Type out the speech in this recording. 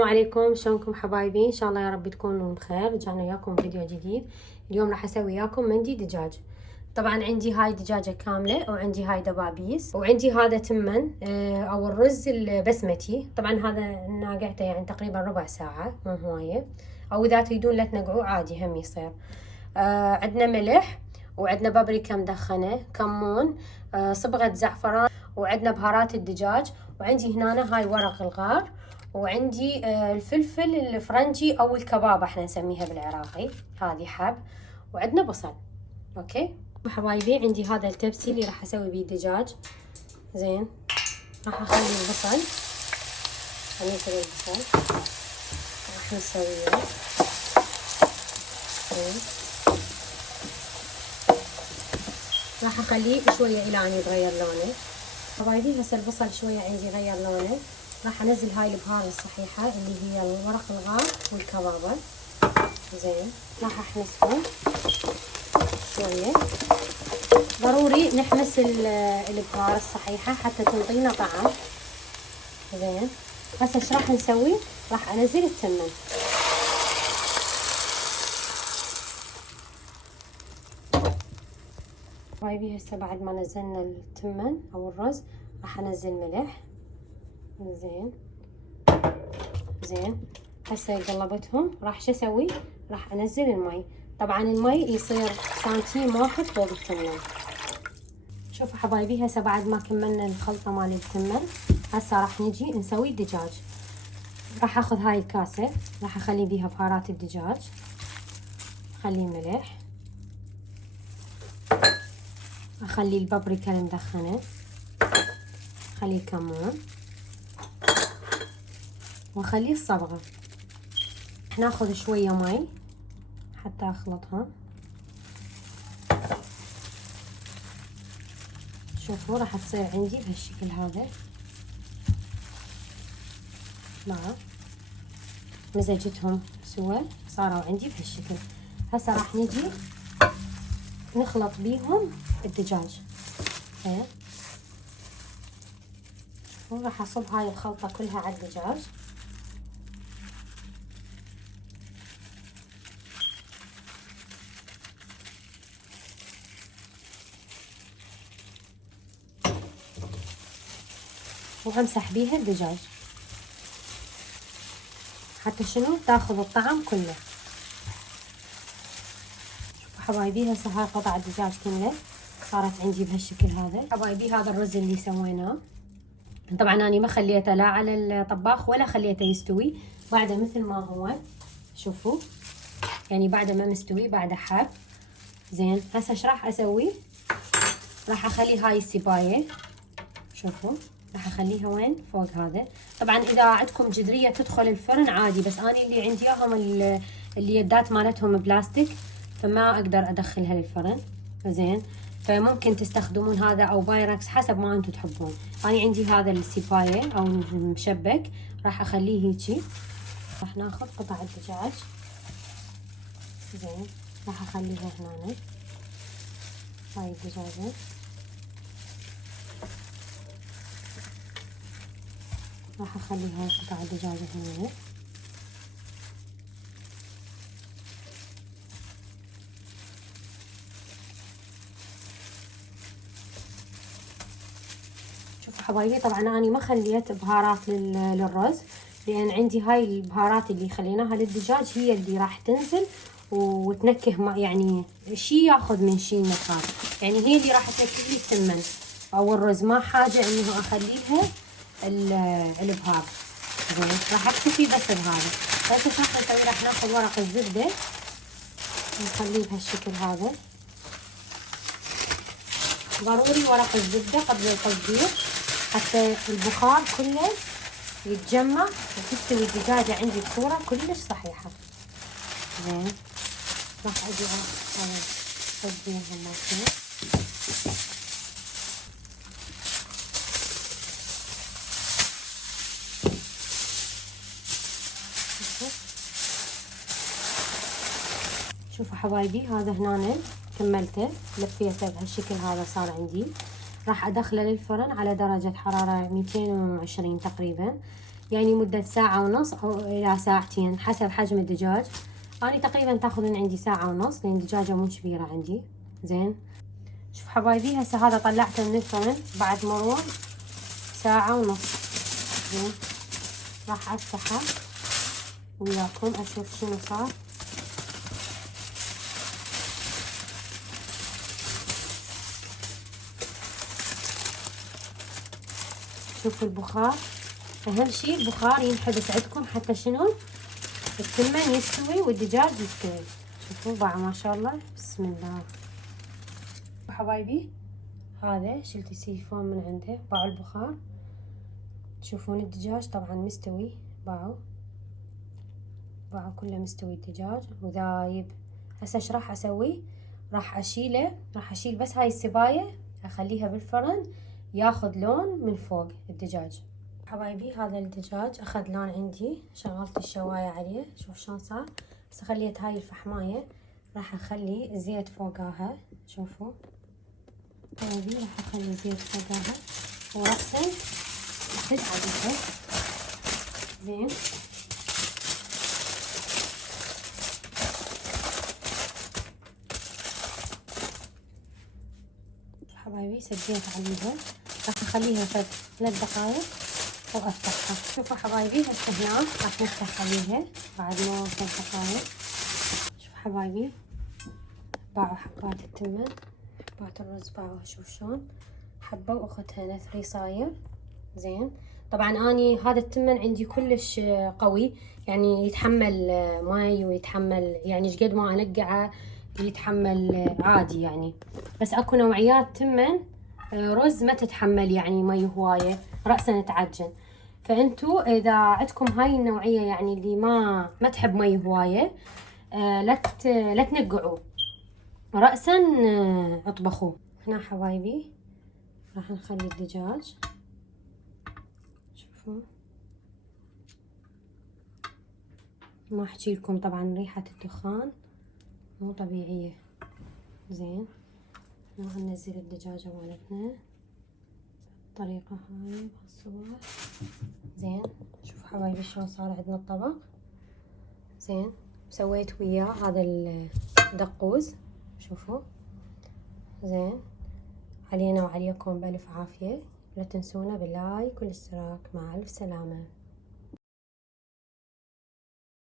السلام عليكم، شلونكم حبايبي؟ ان شاء الله يا رب تكونوا بخير. رجعنا وياكم فيديو جديد. اليوم راح اسوي وياكم مندي دجاج. طبعا عندي هاي دجاجة كاملة، وعندي هاي دبابيس، وعندي هذا تمن او الرز البسمتي. طبعا هذا ناقعته يعني تقريبا ربع ساعة، مو هواية. او اذا تريدون لا تنقعوه عادي هم يصير. عندنا ملح، وعندنا بابريكا مدخنة، كمون، صبغة زعفران، وعندنا بهارات الدجاج، وعندي هنا هاي ورق الغار، وعندي الفلفل الفرنجي او الكباب احنا نسميها بالعراقي، هذه حب، وعندنا بصل. اوكي حبايبي، عندي هذا التبسي اللي راح اسوي بيه دجاج. زين، راح اخلي البصل، خلينا البصل راح نسويه. زين، راح اخليه شويه الى ان يتغير لونه. حبايبي هسه البصل شويه عندي غير لونه، راح انزل هاي البهار الصحيحه اللي هي ورق الغار والكبابه. زين، راح احمسهم شويه. ضروري نحمس البهار الصحيحه حتى تنطينا طعم. زين، هسه ايش راح نسوي؟ راح انزل التمن. حبايبي هسه بعد ما نزلنا التمن او الرز راح انزل ملح. زين هسه قلبتهم، راح شو اسوي؟ راح انزل المي. طبعا المي يصير سنتيم واحد فوق التمن. شوفوا حبايبي هسه بعد ما كملنا الخلطه مال التمن، هسه راح نجي نسوي الدجاج. راح اخذ هاي الكاسه، راح اخلي بيها بهارات الدجاج، اخلي ملح، اخلي البابريكا المدخنه، اخلي الكمون، واخلي الصبغه. ناخذ شويه مي حتى اخلطها. شوفوا راح تصير عندي بهالشكل هذا. مع مزجتهم سوا صاروا عندي بهالشكل. هسه راح نجي نخلط بيهم الدجاج. زين، وراح اصب هاي الخلطة كلها على الدجاج. وامسح بيها الدجاج حتى شنو تاخذ الطعم كله. شوفوا حبايبي هسه هاي قطع الدجاج كلها صارت عندي بهالشكل هذا. حبايبي هذا الرز اللي سويناه، طبعا انا ما خليته لا على الطباخ ولا خليته يستوي، بعده مثل ما هو. شوفوا يعني بعده ما مستوي، بعده حب. زين هسه ايش راح اسوي؟ راح اخلي هاي السبايه، شوفوا راح اخليها وين؟ فوق هذا. طبعا اذا عندكم جدريه تدخل الفرن عادي، بس انا اللي عندي اياهم اليدات مالتهم بلاستيك، فما اقدر ادخلها للفرن. زين، فممكن تستخدمون هذا او بايركس حسب ما انتم تحبون. انا عندي هذا السبايه او المشبك، راح اخليه هيجي. راح ناخذ قطع الدجاج. زين، راح اخليها هنا هاي الدجاجه. راح اخلي هاي قطع الدجاجة هنا. شوفوا حبايبي طبعا انا ما خليت بهارات للرز، لان عندي هاي البهارات اللي خليناها للدجاج هي اللي راح تنزل وتنكه، ما يعني شي ياخذ من شي مكان، يعني هي اللي راح تنكه لي التمن او الرز. ما حاجة انه اخلي لها البهار. زين، راح اكتفي بس بهذا. بس ايش راح نسوي؟ راح ناخذ ورق الزبدة نخليه بهالشكل هذا. ضروري ورق الزبدة قبل التصدير حتى البخار كله يتجمع وتستوي الدجاجة عندي بصورة كلش صحيحة. زين، راح اجي على تصدير هالموضوع. شوفوا حبايبي هذا هنا كملته، لفيته بهالشكل هذا صار عندي. راح ادخله للفرن على درجة حرارة 220 تقريبا يعني مدة ساعة ونص أو إلى ساعتين حسب حجم الدجاج. أنا تقريبا تاخذ عندي ساعة ونص لأن الدجاجة مو كبيرة عندي. زين، شوف حبايبي هسه هذا طلعته من الفرن بعد مرور ساعة ونص. زين، راح افتحه وياكم اشوف شنو صار. شوفوا البخار، اهم شي البخار ينحبس عندكم حتى شنو التمن يستوي والدجاج يستوي. شوفوا باع ما شاء الله، بسم الله. حبايبي هذا شلت السيفون من عنده، باعوا البخار. تشوفون الدجاج طبعا مستوي، باعوا كله مستوي الدجاج وذايب. هسه ايش راح اسوي؟ راح اشيله، راح اشيل بس هاي السباية اخليها بالفرن ياخذ لون من فوق الدجاج. حبايبي هذا الدجاج اخذ لون عندي، شغلت الشواية عليه، شوف شلون صار. بس خليت هاي الفحماية راح اخلي زيت فوقاها. شوفوا حبايبي راح اخلي زيت فوقاها ورأسا احد عليها. زين، حبايبي سديت عليها، راح اخليها فد 3 دقايق وافتحها. شوفوا حبايبي هسه هنا راح نفتح عليها بعد ما 3 دقايق. شوف حبايبي باعوا حبات التمن، حبات الرز باعوها. شوف شلون حبة واختها نثري صاير. زين، طبعا اني هذا التمن عندي كلش قوي، يعني يتحمل ماي ويتحمل يعني ايش قد ما انقعه يتحمل عادي يعني. بس اكو نوعيات تمن رز ما تتحمل يعني مي هوايه، رأسا تعجن. فانتو اذا عندكم هاي النوعيه يعني اللي ما تحب مي هوايه لا تنقعوه، رأسا اطبخوه. هنا حبايبي راح نخلي الدجاج، شوفوا ما احكي لكم طبعا ريحة الدخان مو طبيعية. زين، راح ننزل الدجاجة مالتنا بالطريقة هاي بهالصورة. زين، شوفوا حبايبي شلون صار عندنا الطبق. زين، سويت وياه هذا الدقوس، شوفوا. زين، علينا وعليكم بألف عافية. لا تنسونا باللايك والاشتراك. مع ألف سلامة.